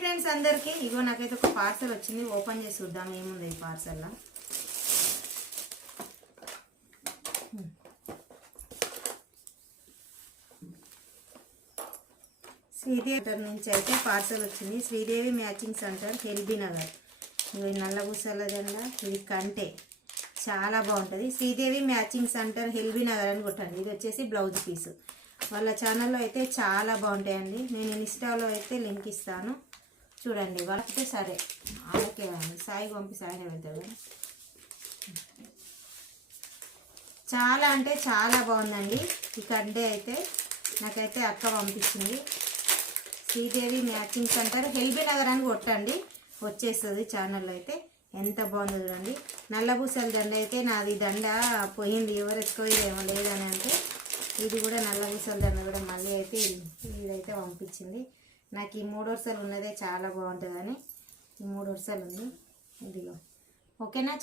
Friends అందరికి ఇగో నాకైతే ఒక పార్సల్ వచ్చింది. ఓపెన్ చేసి చూద్దాం ఏముంది ఈ పార్సల్లో. శ్రీదేవి నుంచి అయితే పార్సల్ వచ్చింది. Sridevi matching centre LB Nagar. ఇవి నల్లబూసల దండ, ఇది కంటే చాలా బాగుంటుంది. Sridevi matching centre LB Nagar అని కొట్టండి. ఇది వచ్చేసి బ్లౌజ్ పీసు. వాళ్ళ ఛానల్లో అయితే చాలా బాగుంటాయండి. నేను ఇన్స్టాలో అయితే లింక్ ఇస్తాను చూడండి. వాళ్ళకి సరే అలాగే సాయి పంపి సాయినే వెళ్తాడు. చాలా అంటే చాలా బాగుందండి ఈ కంటే అయితే. నాకైతే అక్క పంపించింది. Sridevi matching centre LB Nagar అని కొట్టండి వచ్చేస్తుంది ఛానల్లో అయితే. ఎంత బాగుందో చూడండి. నల్లబూసల దండ అయితే నాది దండ పోయింది, ఎవరు ఎక్కువ లేదని అంటే ఇది కూడా నల్లబూసల దండ కూడా మళ్ళీ అయితే ఇదైతే పంపించింది. నాకు ఈ 3 వరుసలు ఉన్నదే చాలా బాగుంటుందని ఈ 3 వరుసలు ఉంది. ఇదిగో ఓకేనా.